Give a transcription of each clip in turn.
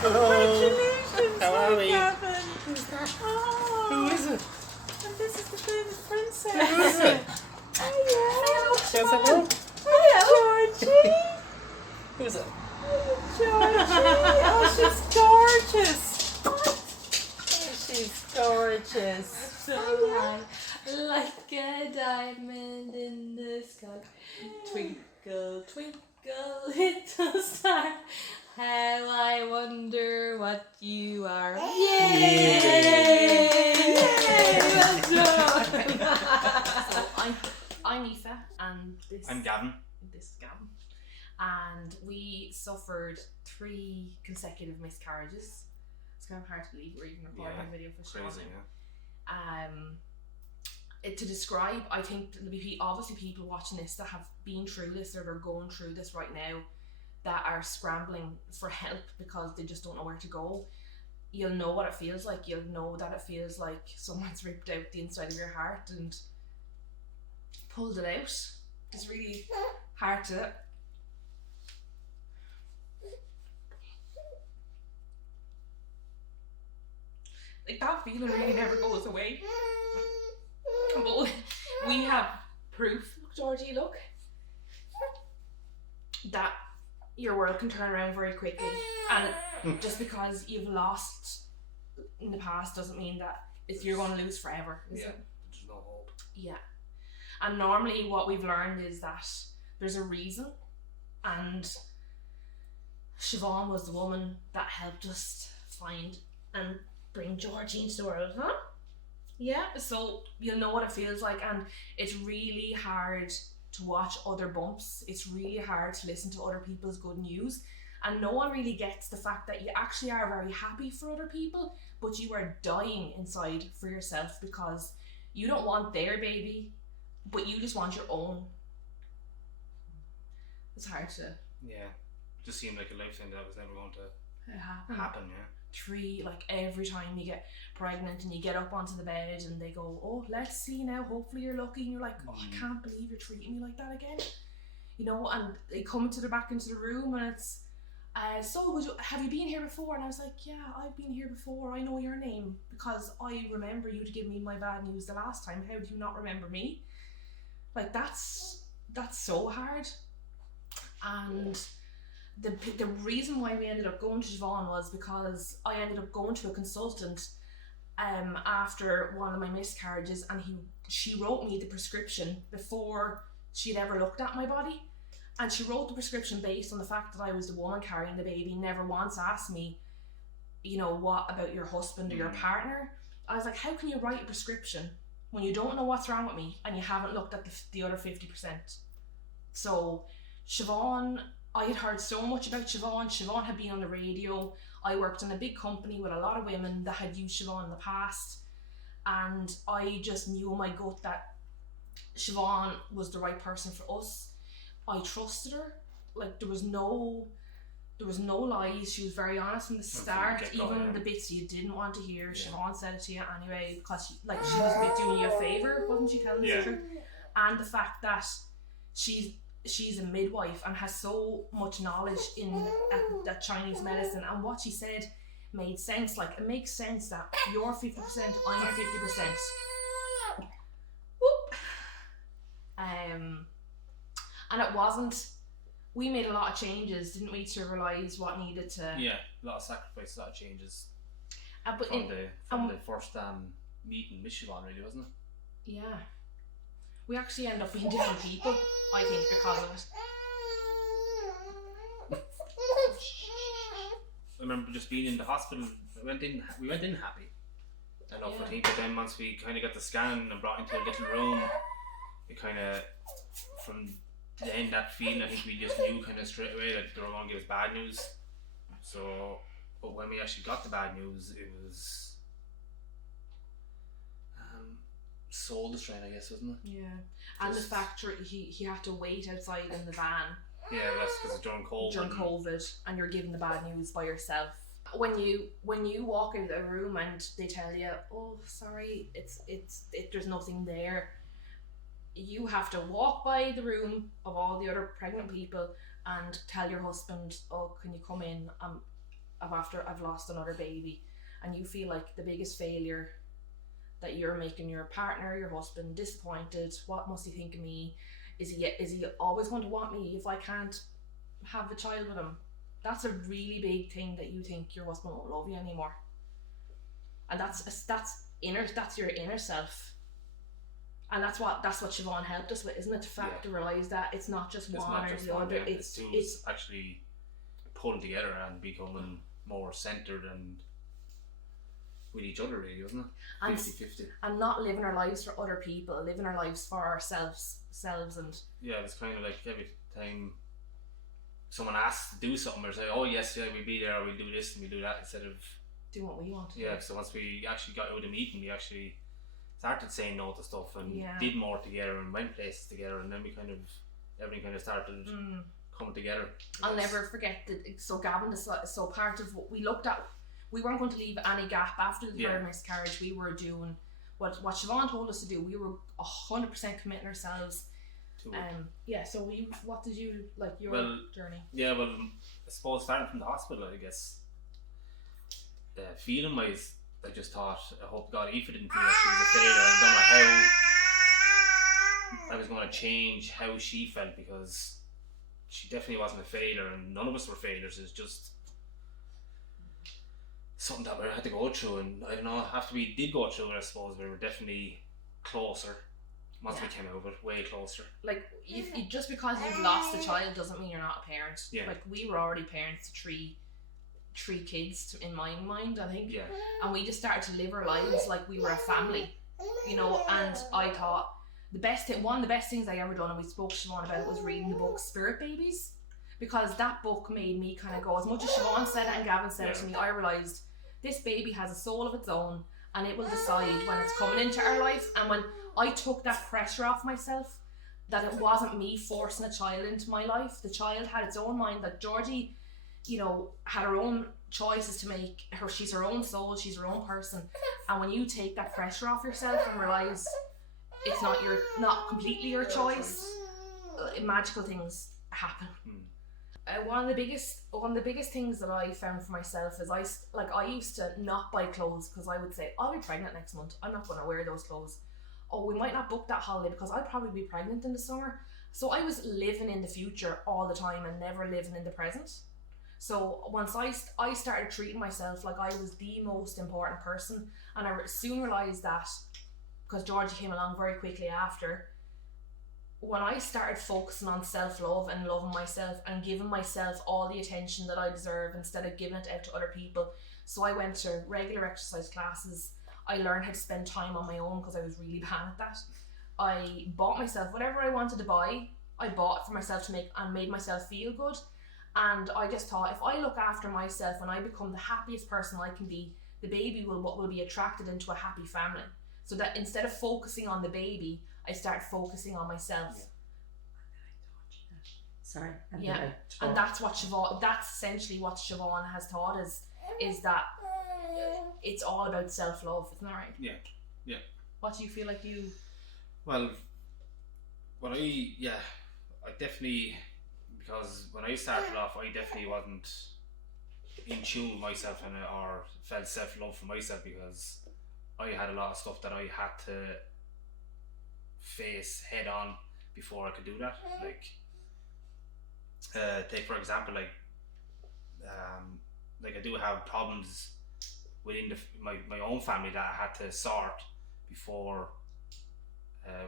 Congratulations, How are we? Gavin. Who's that? Oh, Who is it? and this is the baby princess. Who is it? Hello. Say hello. Hello, Georgie. Who's it? Georgie. Oh, she's gorgeous. Oh, she's gorgeous. So like a diamond in the sky. Twinkle, twinkle, little star. How I wonder what you are. Yay! Well done. So I'm Aoife, and I'm Gavin. this is Gavin. And we suffered 3 consecutive miscarriages. It's kind of hard to believe we're even recording a video for Sean. Crazy, yeah. To describe, I think there'll be obviously people watching this that have been through this or they're going through this right now that are scrambling for help because they just don't know where to go. You'll know what it feels like. You'll know that it feels like someone's ripped out the inside of your heart and pulled it out. It's really hard to... Like, that feeling really never goes away. But we have proof, Georgie, look, that your world can turn around very quickly. And just because you've lost in the past doesn't mean that you're going to lose forever, is it? There's no hope. Yeah. And normally what we've learned is that there's a reason, and Siobhan was the woman that helped us find and bring Georgie into the world, huh? Yeah, so you'll know what it feels like, and it's really hard to watch other bumps. It's really hard to listen to other people's good news, and no one really gets the fact that you actually are very happy for other people, but you are dying inside for yourself because you don't want their baby, but you just want your own. It's hard to... Yeah. Just seemed like a lifetime that was never going to happen. happen, yeah. 3, like every time you get pregnant and you get up onto the bed and they go, oh, let's see now, hopefully you're lucky, and you're like, oh, I can't believe you're treating me like that again, you know. And they come to the back into the room and it's so have you been here before? And I was like, yeah, I've been here before, I know your name because I remember you to give me my bad news the last time. How do you not remember me? Like, that's so hard. And the reason why we ended up going to Siobhan was because I ended up going to a consultant after one of my miscarriages, and she wrote me the prescription before she'd ever looked at my body, and she wrote the prescription based on the fact that I was the woman carrying the baby. Never once asked me, you know, what about your husband or your partner. I was like, how can you write a prescription when you don't know what's wrong with me and you haven't looked at the other 50%? So Siobhan, I had heard so much about Siobhan. Siobhan had been on the radio. I worked in a big company with a lot of women that had used Siobhan in the past, and I just knew in my gut that Siobhan was the right person for us. I trusted her. Like, there was no lies. She was very honest from the start. Even the bits you didn't want to hear, Siobhan said it to you anyway, because she was doing you a favour, wasn't she, telling you the truth? And the fact that she's a midwife and has so much knowledge in that Chinese medicine, and what she said made sense. Like, it makes sense that you're 50%, I'm 50%. Whoop. And it wasn't, we made a lot of changes, didn't we, to realise what needed to... Yeah, a lot of sacrifice, a lot of changes but from the first meeting with Siobhan, really, wasn't it? Yeah. We actually end up being different people, I think, because of it. I remember just being in the hospital. We went in happy enough, I think, but then once we kind of got the scan and brought into a little room, we kind of, from then that feeling, I think we just knew kind of straight away that they were going to give us bad news. So, but when we actually got the bad news, it was soul destroying, I guess, wasn't it? Yeah. And the fact he had to wait outside in the van. Yeah, that's because it's during COVID. And you're given the bad news by yourself. When you walk out of the room and they tell you, oh, sorry, there's nothing there, you have to walk by the room of all the other pregnant people and tell your husband, oh, can you come in? after I've lost another baby, and you feel like the biggest failure, that you're making your partner, your husband disappointed. What must he think of me? Is he always going to want me if I can't have a child with him? That's a really big thing, that you think your husband won't love you anymore. And that's your inner self. And that's what Siobhan helped us with, isn't it? The fact to realise that it's not just one or the other. It's actually pulling together and becoming more centred and with each other, really, isn't it? 50-50. And not living our lives for other people, living our lives for ourselves. And yeah, it's kind of like every time someone asks to do something, or say, oh yes, yeah, we'll be there, or we'll do this and we'll do that, instead of do what we want to do. Yeah, so once we actually got out of the meeting, we actually started saying no to stuff and did more together and went places together, and then everything kind of started coming together. I'll never forget that. So Gavin is so part of what we looked at. We weren't going to leave any gap after the third miscarriage. We were doing what Siobhan told us to do. We were 100% committing ourselves. So what did you like your journey? Yeah, well, I suppose starting from the hospital, I guess, feeling wise, I just thought, I hope God Aoife didn't feel like she was a failure. I don't know how I was going to change how she felt, because she definitely wasn't a failure, and none of us were failures. It's just something that we had to go through, and I don't know, after we did go through it, I suppose we were definitely closer. Once we came out of it, way closer. Like, you just because you've lost a child doesn't mean you're not a parent. Yeah. Like, we were already parents to three kids in my mind, I think. Yeah. And we just started to live our lives like we were a family, you know. And I thought one of the best things I ever done, and we spoke to Siobhan about it, was reading the book Spirit Babies, because that book made me kind of go, as much as Siobhan said it and Gavin said it to me, I realised this baby has a soul of its own, and it will decide when it's coming into our life. And when I took that pressure off myself, that it wasn't me forcing a child into my life, the child had its own mind, that Georgie, you know, had her own choices to make. She's her own soul, she's her own person. And when you take that pressure off yourself and realise it's not completely your choice, magical things happen. One of the biggest things that I found for myself is I used to not buy clothes, because I would say, I'll be pregnant next month, I'm not going to wear those clothes. Oh, we might not book that holiday because I'll probably be pregnant in the summer. So I was living in the future all the time and never living in the present. So once I started treating myself like I was the most important person, and I soon realised that, because Georgie came along very quickly after, when I started focusing on self-love and loving myself and giving myself all the attention that I deserve instead of giving it out to other people. So I went to regular exercise classes. I learned how to spend time on my own, because I was really bad at that. I bought myself whatever I wanted to buy. I bought it for myself to made myself feel good. And I just thought, if I look after myself and I become the happiest person I can be, the baby will be attracted into a happy family. So that instead of focusing on the baby, I start focusing on myself. Sorry. And that's essentially what Siobhan has taught us, is that it's all about self-love, isn't that right? Yeah. What do you feel like you... Well, I definitely, because when I started off, I definitely wasn't in tune with myself or felt self-love for myself, because I had a lot of stuff that I had to face head on before I could do that. Like, take for example, like I do have problems within my own family that I had to sort before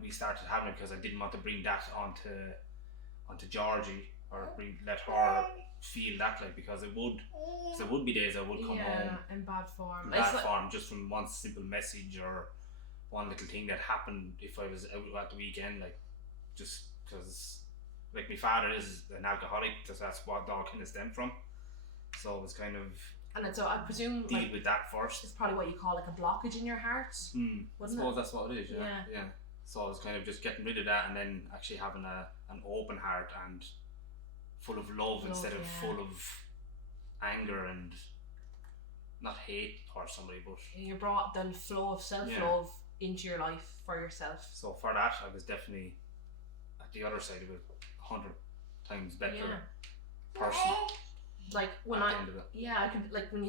we started having it, because I didn't want to bring that onto Georgie, or let her feel that, like, because there would be days I would come home in bad form. Just from one simple message or one little thing that happened if I was out at the weekend, like, just because, like, my father is an alcoholic, that's what it all kind of stemmed from. So it was kind of, and so I presume deal with that first. It's probably what you call like a blockage in your heart. I suppose that's what it is. Yeah. So I was kind of just getting rid of that, and then actually having an open heart and full of love instead of full of anger and not hate towards somebody, but you brought the flow of self-love into your life for yourself. So for that, I was definitely at the other side of it, 100 times better person. Like when At I the end of it. yeah, I could like when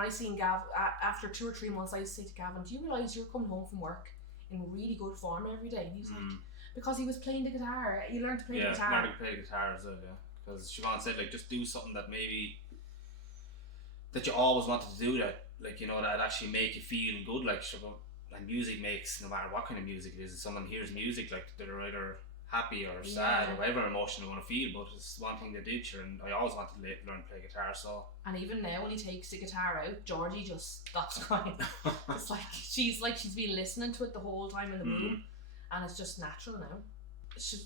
I seen Gav after 2 or 3 months, I used to say to Gavin, "Do you realise you're coming home from work in really good form every day?" And he was like, "Because he was playing the guitar. You learned to play the Yeah, guitar." learn to play guitar as well, yeah. Because Siobhan said, like, just do something that maybe that you always wanted to do, that, like, you know, that actually make you feel good. Like, and music makes, no matter what kind of music it is, if someone hears music, like, they're either happy or sad or whatever emotion they want to feel, but it's one thing they did, sure. And I always wanted to learn to play guitar, so. And even now, when he takes the guitar out, Georgie just stops crying. It's like she's been listening to it the whole time in the room, and it's just natural now.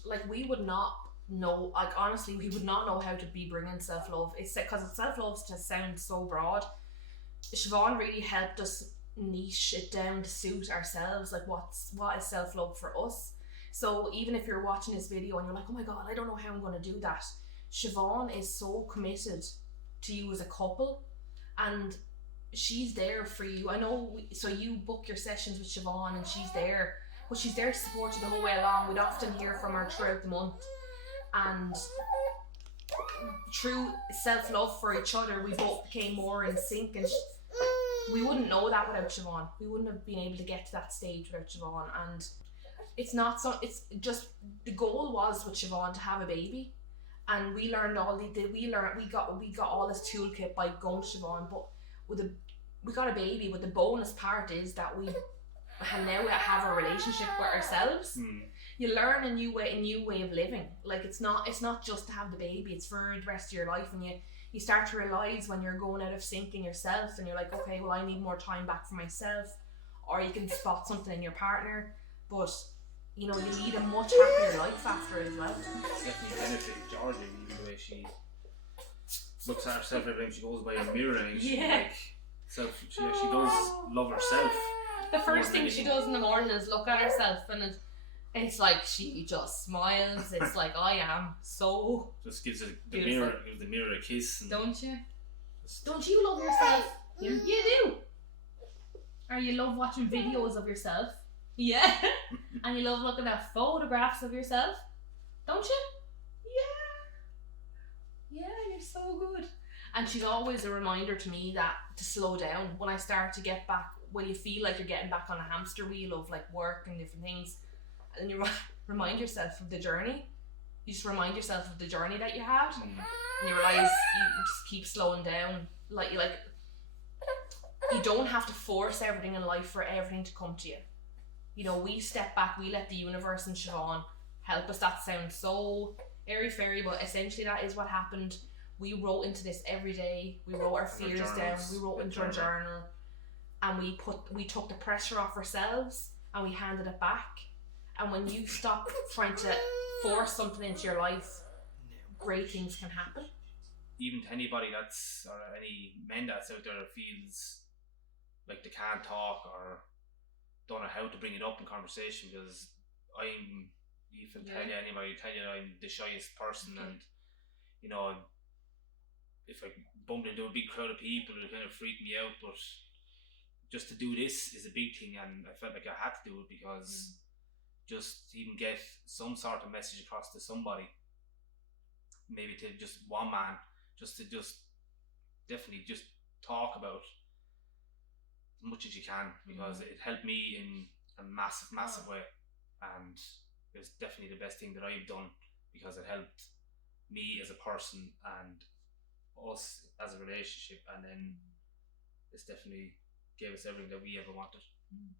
Like, we would not know, like, honestly, we would not know how to be bringing self-love. It's because self-love just sounds so broad. Siobhan really helped us niche it down to suit ourselves, like what is self-love for us. So even if you're watching this video and you're like, oh my god, I don't know how I'm going to do that, Siobhan is so committed to you as a couple, and she's there for you. I know, so you book your sessions with Siobhan and she's there, but she's there to support you the whole way along. We'd often hear from her throughout the month, and through self-love for each other, we both became more in sync, and we wouldn't know that without Siobhan. We wouldn't have been able to get to that stage without Siobhan. And it's not so, it's just, the goal was with Siobhan to have a baby, and we learned we got all this toolkit by going to Siobhan, but we got a baby, but the bonus part is that we now have a relationship with ourselves. You learn a new way of living. Like, it's not just to have the baby, it's for the rest of your life. And you start to realise when you're going out of sync in yourself, and you're like, okay, well, I need more time back for myself. Or you can spot something in your partner, but you know, you lead a much happier life after as well. It's definitely benefited Georgie, the way she looks at herself every time she goes by a mirror, and she she does love herself. The first thing she does in the morning is look at herself, and it's like she just smiles. It's like, I am so just gives the beautiful. mirror a kiss. And don't you? Don't you love yourself? You do. Or you love watching videos of yourself? Yeah. And you love looking at photographs of yourself? Don't you? Yeah. Yeah, you're so good. And she's always a reminder to me that to slow down when I start to get back, when you feel like you're getting back on a hamster wheel of like work and different things, and you remind yourself of the journey. You just remind yourself of the journey that you had, and you realise you just keep slowing down. Like you don't have to force everything in life for everything to come to you. You know, we step back, we let the universe and Siobhan help us. That sounds so airy-fairy, but essentially that is what happened. We wrote into this every day. We wrote our fears down. We wrote into our journal, and we took the pressure off ourselves and we handed it back. And when you stop trying to force something into your life, great things can happen. Even to anybody or any men that's out there that feels like they can't talk or don't know how to bring it up in conversation, because tell you I'm the shyest person, and you know, if I bumped into a big crowd of people, it kind of freaked me out. But just to do this is a big thing, and I felt like I had to do it, because just to even get some sort of message across to somebody, maybe to just one man, just definitely just talk about as much as you can, because it helped me in a massive way, and it's definitely the best thing that I've done, because it helped me as a person and us as a relationship, and then it's definitely gave us everything that we ever wanted.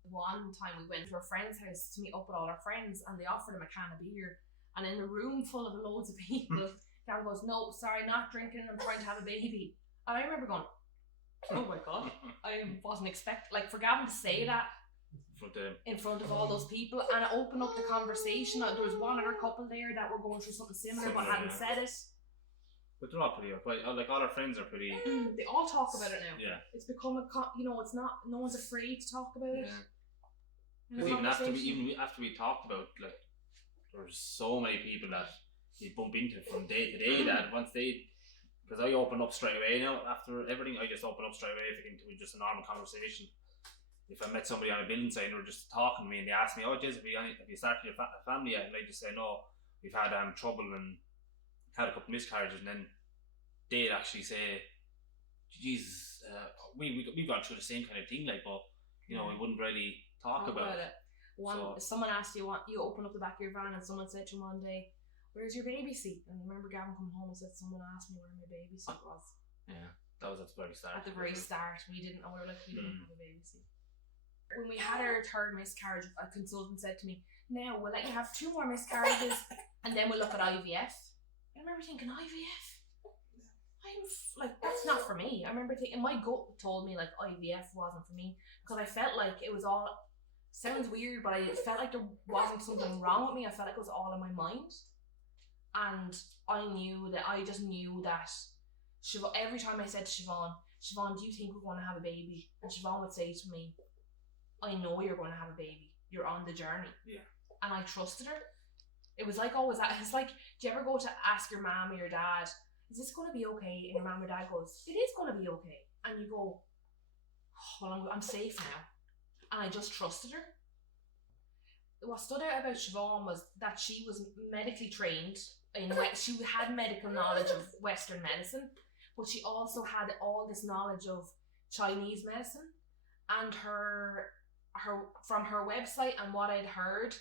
One time we went to a friend's house to meet up with all our friends, and they offered him a can of beer, and in a room full of loads of people, Gavin goes, "No, sorry, not drinking, I'm trying to have a baby." And I remember going, oh my god, I wasn't expecting, like, for Gavin to say that in front of all those people, and it opened up the conversation. There was one other couple there that were going through something similar but hadn't said it. But they're all pretty okay. Like, all our friends are pretty. They all talk about it now. Yeah. It's become it's not. No one's afraid to talk about it. Because even after we talked about, like, there's so many people that you bump into from day to day that once because I open up straight away now after everything. I just open up straight away into just a normal conversation. If I met somebody on a building site and they were just talking to me and they asked me, "Oh, Jez, have you started your family yet?" And I just say, "No, we've had trouble and had a couple of miscarriages." And then they'd actually say, Jesus, we've gone through the same kind of thing, like, but, you know, we wouldn't really talk about it. Someone asked you, you open up the back of your van and someone said to him one day, where's your baby seat? And I remember Gavin coming home and said, someone asked me where my baby seat was. Yeah, that was at the very start. At the very start, we didn't know, we were like, we don't have a baby seat. When we had our third miscarriage, a consultant said to me, now we'll let you have 2 more miscarriages and then we'll look at IVF. I remember thinking, IVF? That's not for me. I remember thinking, my gut told me like IVF wasn't for me, because I felt like it was all, sounds weird, but I felt like there wasn't something wrong with me. I felt like it was all in my mind. And I just knew that every time I said to Siobhan, do you think we're going to have a baby? And Siobhan would say to me, I know you're going to have a baby. You're on the journey. Yeah. And I trusted her. It was like always that. It's like, do you ever go to ask your mom or your dad, is this going to be okay? And your mom or dad goes, it is going to be okay. And you go, oh, well, I'm safe now. And I just trusted her. What stood out about Siobhan was that she was medically trained. She had medical knowledge of Western medicine, but she also had all this knowledge of Chinese medicine. And her from her website and what I'd heard,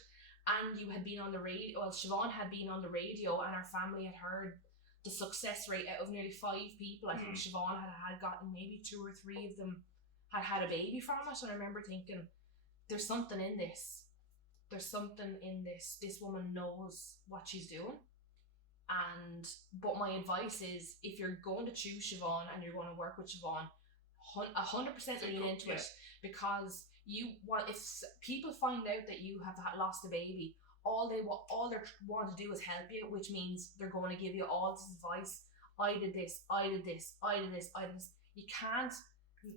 and you had been on the radio, well, Siobhan had been on the radio, and her family had heard the success rate out of nearly 5 people. I think Siobhan had gotten maybe 2 or 3 of them had a baby from it. And I remember thinking, there's something in this. There's something in this. This woman knows what she's doing. But my advice is, if you're going to choose Siobhan and you're going to work with Siobhan, 100% lean into it, because if people find out that you have lost a baby, all they want to do is help you, which means they're going to give you all this advice. I did this.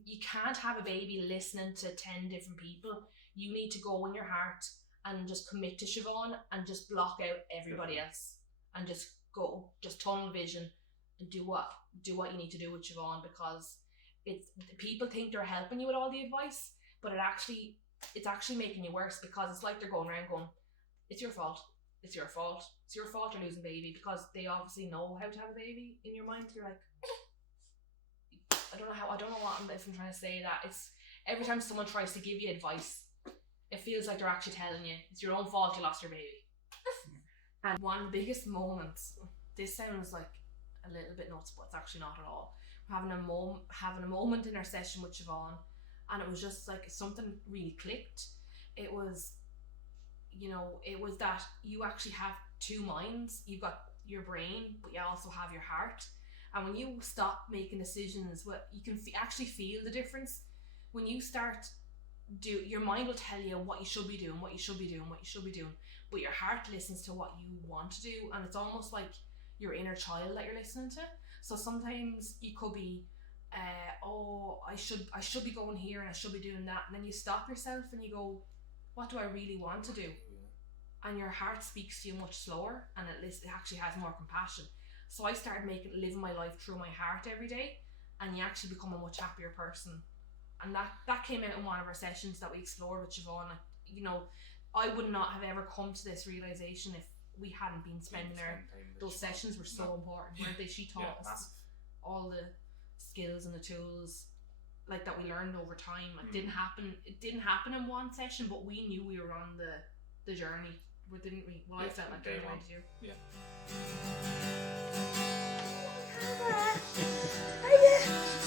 You can't have a baby listening to 10 different people. You need to go in your heart and just commit to Siobhan and just block out everybody else and just tunnel vision and do what you need to do with Siobhan, because people think they're helping you with all the advice, but it's actually making you worse, because it's like they're going around going, it's your fault you're losing baby, because they obviously know how to have a baby. In your mind you're like, I don't know if I'm trying to say that. It's every time someone tries to give you advice, it feels like they're actually telling you it's your own fault you lost your baby. And one of the biggest moments, this sounds like a little bit nuts, but it's actually not at all. We're having a moment in our session with Siobhan, and it was just like something really clicked. It was that you actually have 2 minds. You've got your brain, but you also have your heart. And when you stop making decisions, you can actually feel the difference. When you start, your mind will tell you what you should be doing, but your heart listens to what you want to do, and it's almost like your inner child that you're listening to. So sometimes you could be, I should be going here and I should be doing that, and then you stop yourself and you go, what do I really want to do? And your heart speaks to you much slower, and it actually has more compassion. So I started living my life through my heart every day, and you actually become a much happier person. And that came out in one of our sessions that we explored with Siobhan. I would not have ever come to this realization if we hadn't been spending those sessions were so important, weren't they? She taught us all the skills and the tools like that we learned over time. It didn't happen in one session, but we knew we were on the journey, didn't we? Well, I felt like we were going to do. Yeah. Hiya.